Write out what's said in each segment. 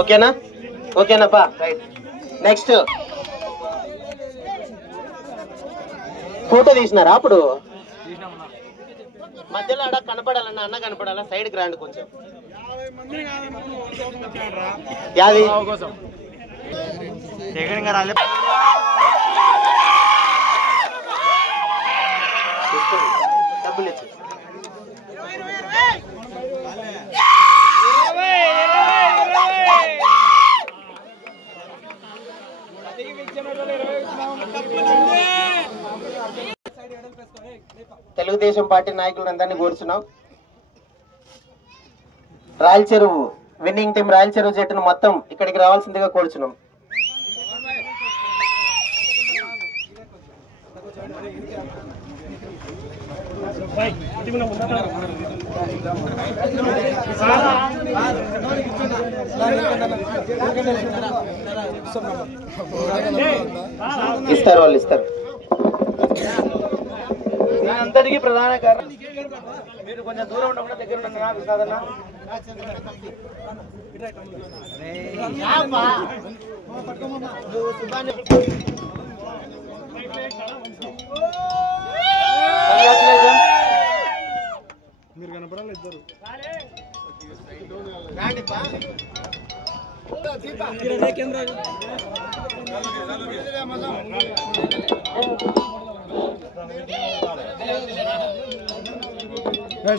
ఓకేనా ఓకేనాపా right next photo తీసినారా అప్పుడు మధ్యలో అక్కడ కనపడాలన్న అన్న కనపడాలా సైడ్ గ్రాండ్ కొంచెం యాది డబ్బులు ఇచ్చి తెలుగుదేశం పార్టీ నాయకులందరినీ కోరుచున్నాం. రాయల చెరువు విన్నింగ్ టీం రాయల చెరువు జట్టును మొత్తం ఇక్కడికి రావాల్సిందిగా కోరుచున్నాం. ఇస్తారు వాళ్ళు ఇస్తారు. అంతటికీ ప్రధాన కారణం మీరు కొంచెం దూరం ఉండకుండా దగ్గర ఉండగా విషాదన్నా మీరు కనపడాలి ఇద్దరు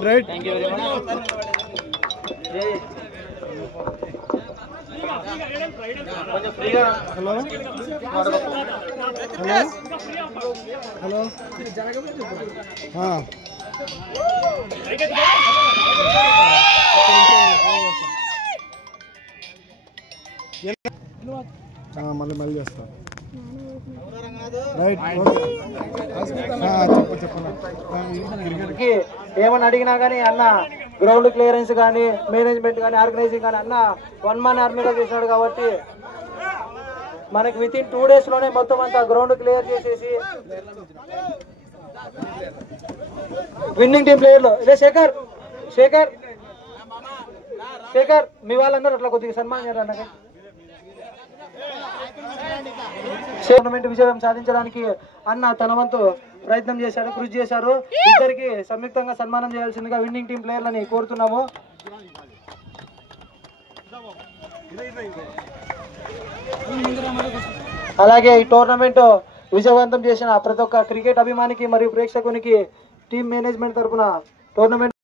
right thank you very much. కొంచెం ఫ్రీగా హలో హలో హలో మళ్ళీ మళ్ళీ చేస్తా రైట్ చెప్పండి. ఏమని అడిగినా కానీ అన్న గ్రౌండ్ క్లియరెన్స్ కానీ మేనేజ్మెంట్ కానీ ఆర్గనైజింగ్ కానీ అన్న 1 man ఆర్మీగా చేసినాడు కాబట్టి మనకి విత్ ఇన్ 2 days లోనే మొత్తం అంతా గ్రౌండ్ క్లియర్ చేసేసి విన్నింగ్ టీం ప్లేయర్లు ఇదే శేఖర్ శేఖర్ శేఖర్ మీ వాళ్ళందరూ అట్లా కొద్దిగా సన్మానం చేయాలి అన్నగా. టోర్నమెంట్ విజయం సాధించడానికి అన్న తన వంతు ప్రయత్నం చేశారు, కృషి చేశారు. ఇద్దరికి సంయుక్తంగా సన్మానం చేయాల్సిందిగా విన్నింగ్ టీం ప్లేయర్లని కోరుతున్నాము. అలాగే ఈ టోర్నమెంట్ విజయవంతం చేసిన ప్రతి ఒక్క క్రికెట్ అభిమానికి మరియు ప్రేక్షకునికి టీం మేనేజ్మెంట్ తరఫున టోర్నమెంట్